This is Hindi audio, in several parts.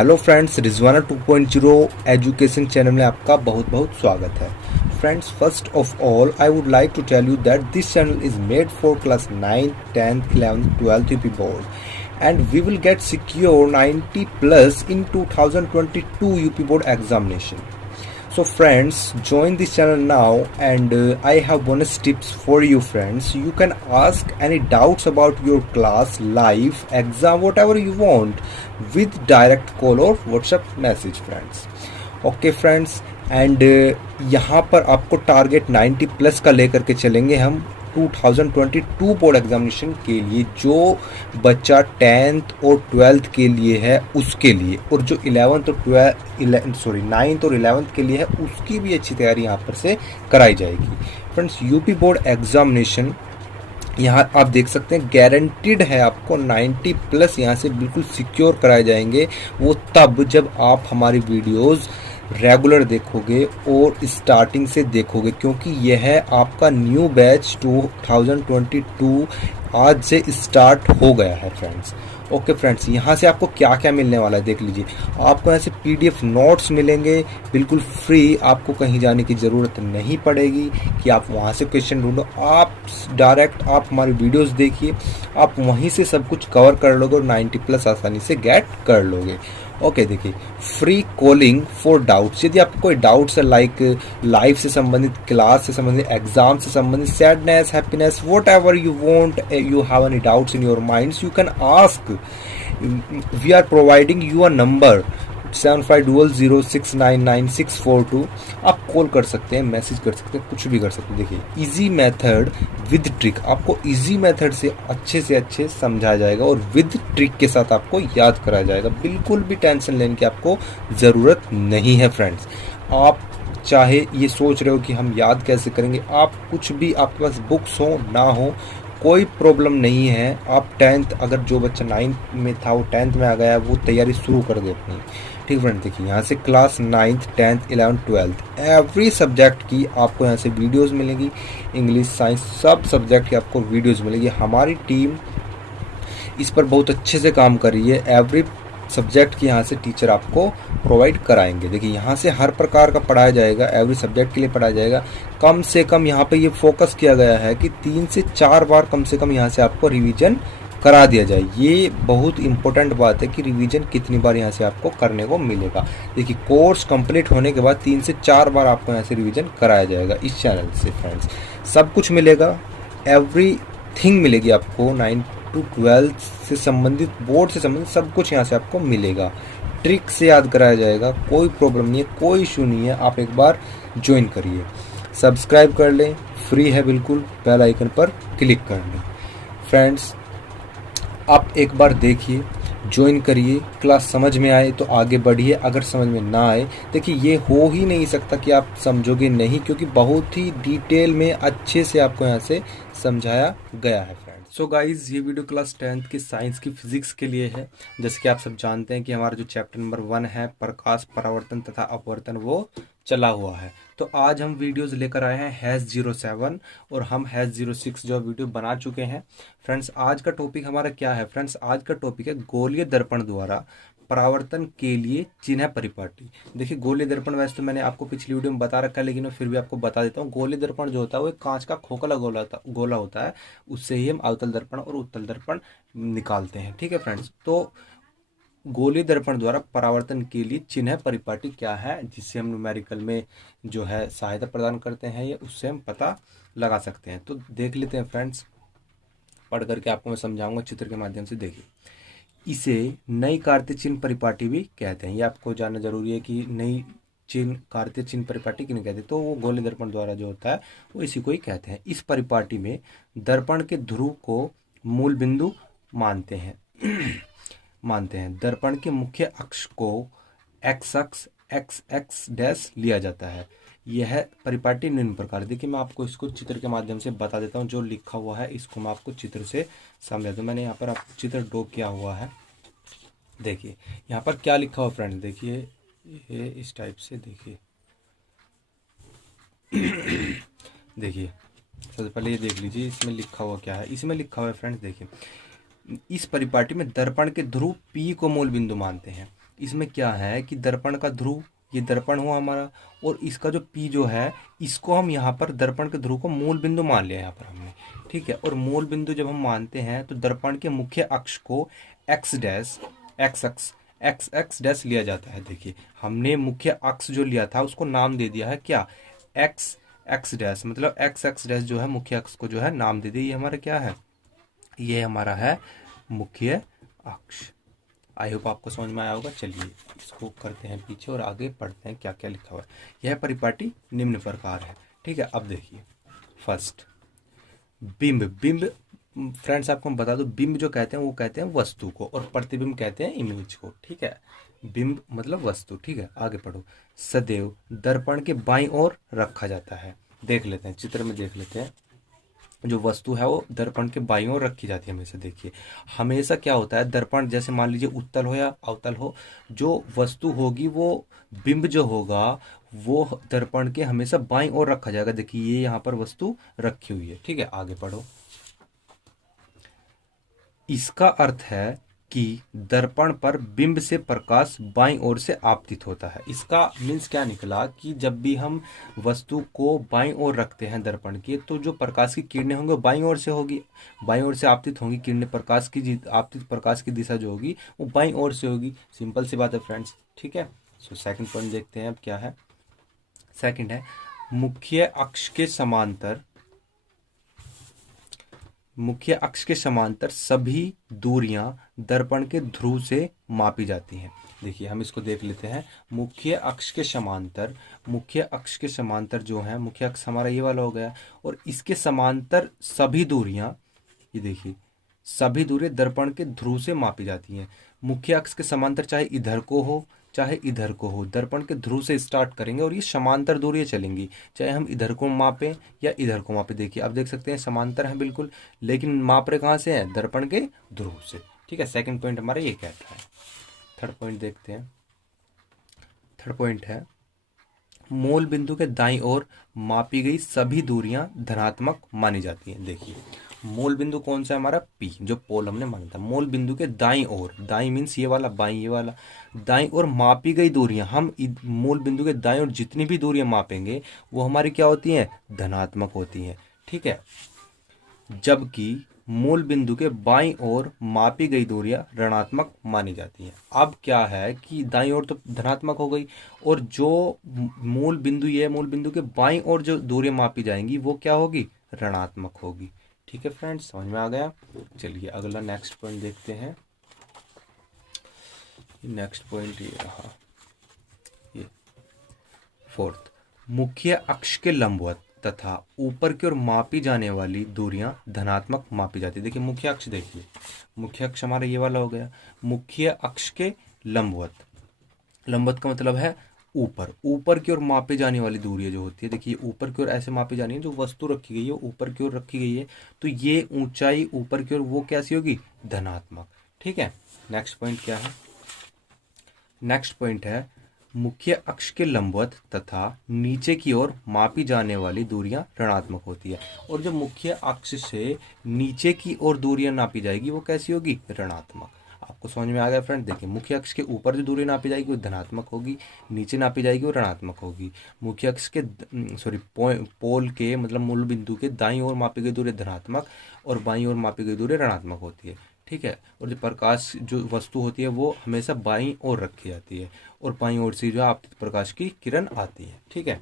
Hello friends, Rizwana 2.0 education channel में आपका बहुत बहुत स्वागत है। Friends, first of all I would like to tell you that this channel is made for class 9, 10th, 11th, 12th UP board and we will get secure 90 plus in 2022 UP board examination. So friends, join this channel now and I have bonus tips for you friends. You can ask any doubts about your class, live, exam, whatever you want with direct call or WhatsApp message friends. Okay friends, and यहाँ पर आपको टारगेट 90 प्लस का लेकर के चलेंगे हम 2022 बोर्ड एग्जामिनेशन के लिए। जो बच्चा 10th और 12th के लिए है उसके लिए, और जो 9th और 11th के लिए है उसकी भी अच्छी तैयारी यहाँ पर से कराई जाएगी। फ्रेंड्स, यूपी बोर्ड एग्जामिनेशन यहाँ आप देख सकते हैं गारंटीड है, आपको 90 प्लस यहाँ से बिल्कुल सिक्योर कराए जाएंगे। वो तब जब आप हमारी वीडियोस रेगुलर देखोगे और स्टार्टिंग से देखोगे, क्योंकि यह है आपका न्यू बैच 2022 आज से स्टार्ट हो गया है फ्रेंड्स। ओके फ्रेंड्स, यहाँ से आपको क्या क्या मिलने वाला है देख लीजिए। आपको यहाँ से PDF नोट्स मिलेंगे बिल्कुल फ्री, आपको कहीं जाने की ज़रूरत नहीं पड़ेगी कि आप वहाँ से क्वेश्चन ढूंढो। आप डायरेक्ट आप हमारी वीडियोस देखिए, आप वहीं से सब कुछ कवर कर लोगे और 90 प्लस आसानी से गेट कर लोगे। ओके देखिए, फ्री कॉलिंग फॉर डाउट्स। यदि आपको कोई डाउट्स है लाइक लाइफ से संबंधित, क्लास से संबंधित, एग्जाम से संबंधित, sadness, happiness, whatever you want, you have any doubts in your minds, you can ask. We are providing you a number 7500699642। आप कॉल कर सकते हैं, मैसेज कर सकते हैं, कुछ भी कर सकते हैं। देखिए, इजी मेथड विद ट्रिक, आपको इजी मेथड से अच्छे समझाया जाएगा और विद ट्रिक के साथ आपको याद कराया जाएगा। बिल्कुल भी टेंशन लेने की आपको ज़रूरत नहीं है फ्रेंड्स। आप चाहे ये सोच रहे हो कि हम याद कैसे करेंगे, आप कुछ भी, आपके पास बुक्स हो ना हो कोई प्रॉब्लम नहीं है। आप 10th, अगर जो बच्चा 9th में था वो 10th में आ गया है, वो तैयारी शुरू कर दे अपनी। ठीक फ्रेंड, देखिए यहाँ से class 9th, 10th, 11th, 12th every subject की आपको यहाँ से वीडियोस मिलेगी। इंग्लिश, साइंस, सब सब्जेक्ट की आपको वीडियोस मिलेगी। हमारी टीम इस पर बहुत अच्छे से काम कर रही है। एवरी सब्जेक्ट की यहाँ से टीचर आपको प्रोवाइड कराएंगे। देखिए, यहाँ से हर प्रकार का पढ़ाया जाएगा, एवरी सब्जेक्ट के लिए पढ़ाया जाएगा। कम से कम यहाँ पे ये फोकस किया गया है कि 3 से 4 बार कम से कम यहाँ से आपको रिवीजन करा दिया जाए। ये बहुत इंपॉर्टेंट बात है कि रिवीजन कितनी बार यहाँ से आपको करने को मिलेगा। देखिए, कोर्स कंप्लीट होने के बाद 3 से 4 बार आपको यहाँ से रिवीजन कराया जाएगा इस चैनल से फ्रेंड्स। सब कुछ मिलेगा, एवरीथिंग मिलेगी आपको। 9 to 12 से संबंधित, बोर्ड से संबंधित सब कुछ यहाँ से आपको मिलेगा। ट्रिक से याद कराया जाएगा, कोई प्रॉब्लम नहीं है, कोई इशू नहीं है। आप एक बार ज्वाइन करिए, सब्सक्राइब कर लें, फ्री है बिल्कुल, बेल आइकन पर क्लिक कर लें। फ्रेंड्स, आप एक बार देखिए, ज्वाइन करिए, क्लास समझ में आए तो आगे बढ़िए, अगर समझ में ना आए, देखिए ये हो ही नहीं सकता कि आप समझोगे नहीं, क्योंकि बहुत ही डिटेल में अच्छे से आपको यहाँ से समझाया गया है फ्रेंड्स। सो गाइज, ये वीडियो क्लास 10th की साइंस की फिजिक्स के लिए है। जैसे कि आप सब जानते हैं कि हमारा जो चैप्टर नंबर 1 है, प्रकाश, परावर्तन तथा अपवर्तन, वो चला हुआ है। तो आज हम वीडियोस लेकर आए हैं हैज़ 07 और हम हैज़ 06 जो वीडियो बना चुके हैं। फ्रेंड्स, आज का टॉपिक हमारा क्या है फ्रेंड्स? आज का टॉपिक है गोलीय दर्पण द्वारा परावर्तन के लिए चिन्ह परिपाटी। देखिए, गोलीय दर्पण वैसे तो मैंने आपको पिछली वीडियो में बता रखा है, लेकिन मैं फिर भी आपको बता देता हूँ। गोलीय दर्पण जो होता है वो एक कांच का खोखला गोला होता है, उससे ही हम अवतल दर्पण और उत्तल दर्पण निकालते हैं। ठीक है फ्रेंड्स, तो गोलीय दर्पण द्वारा परावर्तन के लिए चिन्ह परिपाटी क्या है, जिससे हम न्यूमेरिकल में जो है सहायता प्रदान करते हैं, या उससे हम पता लगा सकते हैं। तो देख लेते हैं फ्रेंड्स, पढ़ करके आपको मैं समझाऊंगा चित्र के माध्यम से। देखिए, इसे नई कार्तीय चिन्ह परिपाटी भी कहते हैं। ये आपको जानना जरूरी है कि नई कार्तीय चिन्ह परिपाटी किन्हें कहते हैं। तो वो गोलीय दर्पण द्वारा जो होता है वो इसी को ही कहते हैं। इस परिपाटी में दर्पण के ध्रुव को मूल बिंदु मानते हैं। दर्पण के मुख्य अक्ष को एक्स अक्ष x डैश लिया जाता है। यह परिपाटी निम्न प्रकार। देखिए, मैं आपको इसको चित्र के माध्यम से बता देता हूँ। जो लिखा हुआ है इसको मैं आपको चित्र से समझा दूँ। मैंने यहाँ पर आपको चित्र ड्रॉ किया हुआ है। देखिए यहाँ पर क्या लिखा हुआ फ्रेंड, देखिए ये इस टाइप से। देखिए देखिए, सबसे पहले ये देख लीजिए इसमें लिखा हुआ क्या है। इसमें लिखा हुआ है फ्रेंड्स, देखिए, इस परिपाटी में दर्पण के ध्रुव P को मूल बिंदु मानते हैं। इसमें क्या है कि दर्पण का ध्रुव, ये दर्पण हुआ हमारा, और इसका जो P जो है इसको हम यहाँ पर दर्पण के ध्रुव को मूल बिंदु मान लिया यहाँ पर हमने, ठीक है। और मूल बिंदु जब हम मानते हैं तो दर्पण के मुख्य अक्ष को एक्स डैश, एक्स अक्ष, एक्स एक्स डैश लिया जाता है। देखिए हमने मुख्य अक्ष जो लिया था उसको नाम दे दिया है क्या, एक्स एक्स डैश, मतलब एक्स एक्स डैश जो है मुख्य अक्ष को जो है नाम दे दिया। ये हमारा क्या है, ये हमारा है मुख्य अक्ष। आई होप आपको समझ में आया होगा। चलिए इसको करते हैं पीछे और आगे पढ़ते हैं क्या क्या लिखा हुआ है। यह परिपाटी निम्न प्रकार है, ठीक है। अब देखिए फर्स्ट बिंब, बिंब फ्रेंड्स आपको हम बता दो, बिंब जो कहते हैं वो कहते हैं वस्तु को, और प्रतिबिंब कहते हैं इमेज को, ठीक है। बिंब मतलब वस्तु, ठीक है। आगे पढ़ो। सदैव दर्पण के बाईं ओर रखा जाता है। देख लेते हैं चित्र में, देख लेते हैं। जो वस्तु है वो दर्पण के बाईं ओर रखी जाती है हमेशा। देखिए हमेशा क्या होता है, दर्पण जैसे मान लीजिए उत्तल हो या अवतल हो, जो वस्तु होगी वो बिंब जो होगा वो दर्पण के हमेशा बाईं ओर रखा जाएगा। देखिए ये यहाँ पर वस्तु रखी हुई है, ठीक है। आगे पढ़ो। इसका अर्थ है कि दर्पण पर बिंब से प्रकाश बाईं ओर से आपतित होता है। इसका मीन्स क्या निकला कि जब भी हम वस्तु को बाईं ओर रखते हैं दर्पण के, तो जो प्रकाश की किरणें होंगी वो बाईं ओर से होगी, बाईं ओर से आपतित होंगी किरणें। प्रकाश की आपतित प्रकाश की दिशा जो होगी वो बाईं ओर से होगी। सिंपल सी बात है फ्रेंड्स, ठीक है। सो सेकंड पॉइंट देखते हैं अब क्या है। सेकंड है मुख्य अक्ष के समांतर, मुख्य अक्ष के समांतर सभी दूरियां दर्पण के ध्रुव से मापी जाती हैं। देखिए हम इसको देख लेते हैं। मुख्य अक्ष के समांतर, मुख्य अक्ष के समांतर जो है, मुख्य अक्ष हमारा ये वाला हो गया, और इसके समांतर सभी दूरियां, ये देखिए सभी दूरियां दर्पण के ध्रुव से मापी जाती हैं। मुख्य अक्ष के समांतर चाहे इधर को हो चाहे इधर को हो, दर्पण के ध्रुव से स्टार्ट करेंगे और ये समांतर दूरियां चलेंगी, चाहे हम इधर को मापें या इधर को मापें। देखिए आप देख सकते हैं समांतर है बिल्कुल, लेकिन माप रहे कहाँ से हैं, दर्पण के ध्रुव से, ठीक है। सेकंड पॉइंट हमारा ये कहता है। थर्ड पॉइंट देखते हैं। थर्ड पॉइंट है मूल बिंदु के दाईं ओर मापी गई सभी दूरियां धनात्मक मानी जाती हैं। देखिए मूल बिंदु कौन सा है हमारा, P, जो पोल हमने माना था। मूल बिंदु के दाईं ओर, दाईं मीन्स ये वाला, बाईं ये वाला, दाईं ओर मापी गई दूरियां, हम मूल बिंदु के दाईं ओर जितनी भी दूरियां मापेंगे वो हमारी क्या होती हैं, धनात्मक होती हैं, ठीक है। जबकि मूल बिंदु के बाईं ओर मापी गई दूरियां ऋणात्मक मानी जाती हैं। अब क्या है कि दाईं ओर तो धनात्मक हो गई, और जो मूल बिंदु, ये मूल बिंदु के बाईं ओर जो दूरियां मापी जाएंगी वो क्या होगी, ऋणात्मक होगी, ठीक है फ्रेंड्स, समझ में आ गया। चलिए अगला नेक्स्ट पॉइंट देखते हैं। नेक्स्ट पॉइंट ये रहा, ये फोर्थ, मुख्य अक्ष के लंबवत तथा ऊपर की ओर मापी जाने वाली दूरियां धनात्मक मापी जाती है। देखिए मुख्य अक्ष, देखिए मुख्य अक्ष हमारा ये वाला हो गया। मुख्य अक्ष के लंबवत, लंबवत का मतलब है ऊपर, ऊपर की ओर मापी जाने वाली दूरियां जो होती है, देखिए ऊपर की ओर ऐसे मापी जानी है, जो वस्तु रखी गई है ऊपर की ओर रखी गई है, तो ये ऊंचाई ऊपर की ओर वो कैसी होगी, धनात्मक, ठीक है। नेक्स्ट पॉइंट क्या है। नेक्स्ट पॉइंट है मुख्य अक्ष के लंबवत तथा नीचे की ओर मापी जाने वाली दूरियां ऋणात्मक होती है, और जो मुख्य अक्ष से नीचे की ओर दूरियां नापी जाएगी वो कैसी होगी, ऋणात्मक। आपको समझ में आ गया फ्रेंड। देखिए मुख्य अक्ष के ऊपर जो दूरी नापी जाएगी वो धनात्मक होगी, नीचे नापी जाएगी वो ऋणात्मक होगी। मुख्य अक्ष के पोल के मतलब मूल बिंदु के दाईं ओर मापी गई दूरी धनात्मक और बाईं ओर मापी गई दूरी ऋणात्मक होती है, ठीक है। और जो प्रकाश जो वस्तु होती है वो हमेशा बाईं ओर रखी जाती है, और बाईं ओर से जो आपतित प्रकाश की किरण आती है, ठीक है।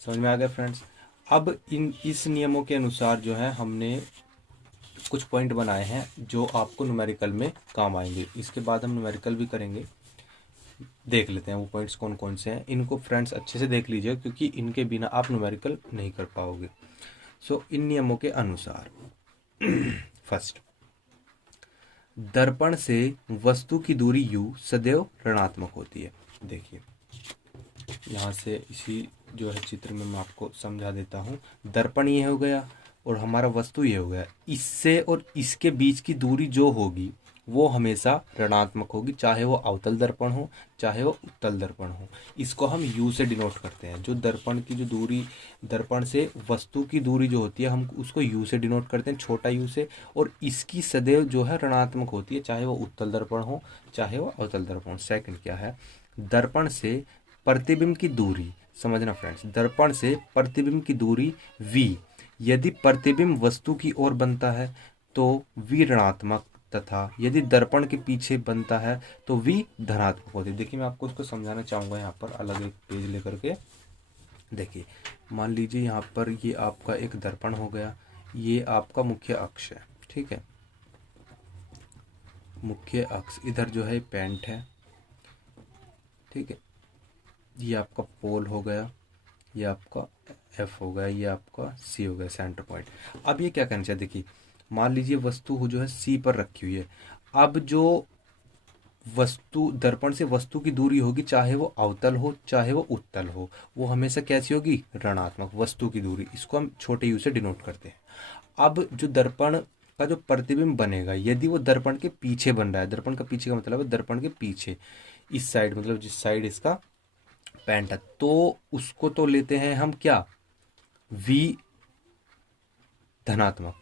समझ में आ गया फ्रेंड्स। अब इस नियमों के अनुसार जो है हमने कुछ पॉइंट बनाए हैं जो आपको न्यूमेरिकल में काम आएंगे। इसके बाद हम न्यूमेरिकल भी करेंगे, देख लेते हैं वो पॉइंट्स कौन कौन से हैं। इनको फ्रेंड्स अच्छे से देख लीजिए, क्योंकि इनके बिना आप न्यूमेरिकल नहीं कर पाओगे। सो इन नियमों के अनुसार फर्स्ट, दर्पण से वस्तु की दूरी u सदैव ऋणात्मक होती है। देखिए यहाँ से इसी जो है चित्र में मैं आपको समझा देता हूँ। दर्पण ये हो गया और हमारा वस्तु ये हो गया, इससे और इसके बीच की दूरी जो होगी वो हमेशा ऋणात्मक होगी, चाहे वो अवतल दर्पण हो चाहे वो उत्तल दर्पण हो। इसको हम u से डिनोट करते हैं। जो दर्पण की जो दूरी, दर्पण से वस्तु की दूरी जो होती है, हम उसको u से डिनोट करते हैं, छोटा u से। और इसकी सदैव जो है ऋणात्मक होती है, चाहे वो उत्तल दर्पण हो चाहे वो अवतल दर्पण हो। सेकंड क्या है, दर्पण से प्रतिबिंब की दूरी। समझना फ्रेंड्स, दर्पण से प्रतिबिंब की दूरी v, यदि प्रतिबिंब वस्तु की ओर बनता है तो v ऋणात्मक, तथा यदि दर्पण के पीछे बनता है तो v धनात्मक होती है। देखिए मैं आपको इसको समझाना चाहूँगा यहाँ पर अलग एक पेज लेकर के। देखिए मान लीजिए यहाँ पर ये आपका एक दर्पण हो गया, ये आपका मुख्य अक्ष है, ठीक है। मुख्य अक्ष, इधर जो है पेंट है, ठीक है। ये आपका पोल हो गया, ये आपका एफ हो गया, ये आपका सी हो गया, सेंटर पॉइंट। अब ये क्या करना चाहिए, देखिए मान लीजिए वस्तु जो है सी पर रखी हुई है। अब जो वस्तु, दर्पण से वस्तु की दूरी होगी, चाहे वो अवतल हो चाहे वो उत्तल हो, वो हमेशा कैसी होगी, ऋणात्मक, वस्तु की दूरी। इसको हम छोटे यू से डिनोट करते हैं। अब जो दर्पण का जो प्रतिबिंब बनेगा, यदि वो दर्पण के पीछे बन रहा है, दर्पण का पीछे का मतलब है दर्पण के पीछे, इस साइड, मतलब जिस साइड इसका पेंट है, तो उसको तो लेते हैं हम क्या, v धनात्मक,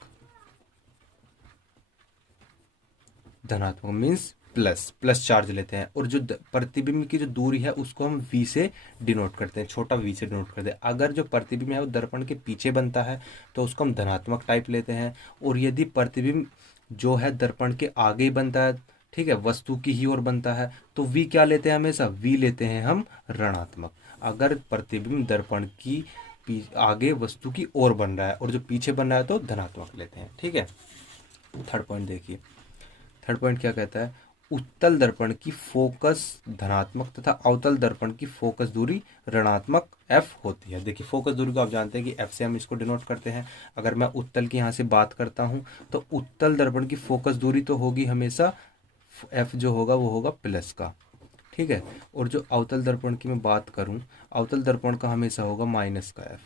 धनात्मक मीन्स प्लस चार्ज लेते हैं। और जो प्रतिबिंब की जो दूरी है उसको हम v से डिनोट करते हैं, छोटा v से डिनोट करते हैं। अगर जो प्रतिबिंब है वो दर्पण के पीछे बनता है तो उसको हम धनात्मक टाइप लेते हैं। और यदि प्रतिबिंब जो है दर्पण के आगे ही बनता है, ठीक है, वस्तु की ही ओर बनता है, तो v क्या लेते हैं, हमेशा v लेते हैं हम ऋणात्मक। अगर प्रतिबिंब दर्पण की आगे वस्तु की ओर बन रहा है और जो पीछे बन रहा है तो धनात्मक लेते हैं, ठीक है। थर्ड पॉइंट देखिए, थर्ड पॉइंट क्या कहता है, उत्तल दर्पण की फोकस धनात्मक तथा अवतल दर्पण की फोकस दूरी ऋणात्मक f होती है। देखिए फोकस दूरी को आप जानते हैं कि f से हम इसको डिनोट करते हैं। अगर मैं उत्तल की यहाँ से बात करता हूँ तो उत्तल दर्पण की फोकस दूरी तो होगी हमेशा, f जो होगा वो होगा प्लस का, ठीक है। और जो अवतल दर्पण की मैं बात करूँ, अवतल दर्पण का हमेशा होगा माइनस का f।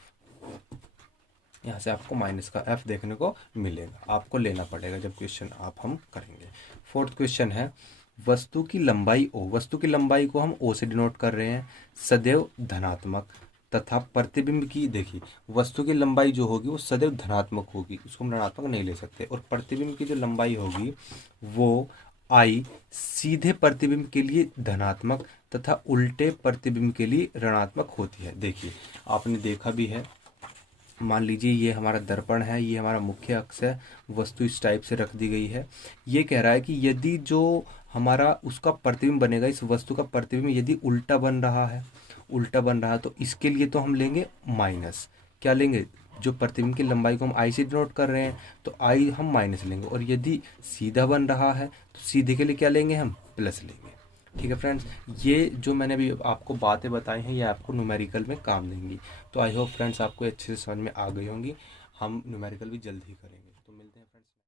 यहाँ से आपको माइनस का f देखने को मिलेगा, आपको लेना पड़ेगा जब क्वेश्चन आप हम करेंगे। फोर्थ क्वेश्चन है, वस्तु की लंबाई o, वस्तु की लंबाई को हम o से डिनोट कर रहे हैं, सदैव धनात्मक, तथा प्रतिबिंब की, देखिए वस्तु की लंबाई जो होगी वो सदैव धनात्मक होगी, उसको हम ऋणात्मक नहीं ले सकते। और प्रतिबिंब की जो लंबाई होगी वो i सीधे प्रतिबिंब के लिए धनात्मक तथा उल्टे प्रतिबिंब के लिए ऋणात्मक होती है। देखिए आपने देखा भी है, मान लीजिए ये हमारा दर्पण है, ये हमारा मुख्य अक्ष है, वस्तु इस टाइप से रख दी गई है। ये कह रहा है कि यदि जो हमारा उसका प्रतिबिंब बनेगा, इस वस्तु का प्रतिबिंब यदि उल्टा बन रहा है, उल्टा बन रहा है, तो इसके लिए तो हम लेंगे माइनस, क्या लेंगे, जो प्रतिबिंब की लंबाई को हम आई से डिनोट कर रहे हैं तो आई हम माइनस लेंगे। और यदि सीधा बन रहा है तो सीधे के लिए क्या लेंगे, हम प्लस लेंगे, ठीक है फ्रेंड्स। ये जो मैंने अभी आपको बातें बताई हैं ये आपको न्यूमेरिकल में काम देंगी। तो आई होप फ्रेंड्स आपको अच्छे से समझ में आ गई होंगी। हम न्यूमेरिकल भी जल्द ही करेंगे।